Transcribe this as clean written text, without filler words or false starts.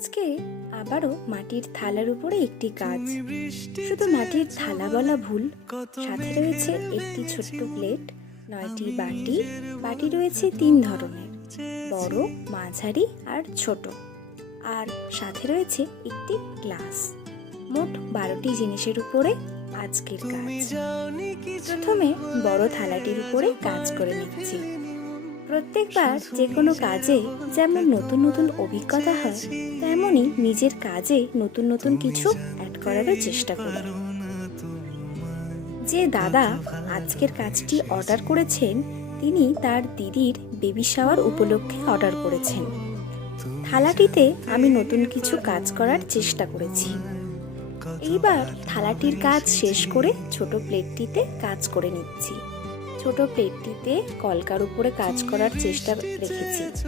আজকে আবারও মাটির থালার উপরে একটি কাজ। শুধু মাটির থালা বলা ভুল, সাথে রয়েছে একটি ছোট্ট প্লেট, 9টি বাটি। বাটি রয়েছে 3 ধরনের, বড়, মাঝারি আর ছোট। আর সাথে রয়েছে একটি গ্লাস। মোট 12টি জিনিসের উপরে আজকের কাজ। প্রথমে বড় থালাটির উপরে কাজ করে নিচ্ছি। প্রত্যেকবার যে কোনো কাজে যেমন নতুন নতুন অভিজ্ঞতা হয়, তেমনই নিজের কাজে নতুন নতুন কিছু অ্যাড করারও চেষ্টা করি। যে দাদা আজকের কাজটি অর্ডার করেছেন, তিনি তার দিদির বেবি শাওয়ার উপলক্ষে অর্ডার করেছেন। থালাটিতে আমি নতুন কিছু কাজ করার চেষ্টা করেছি। এইবার থালাটির কাজ শেষ করে ছোট প্লেটটিতে কাজ করে নিচ্ছি। ছোট প্লেটটিতে কলকার উপরে কাজ করার চেষ্টা রেখেছি।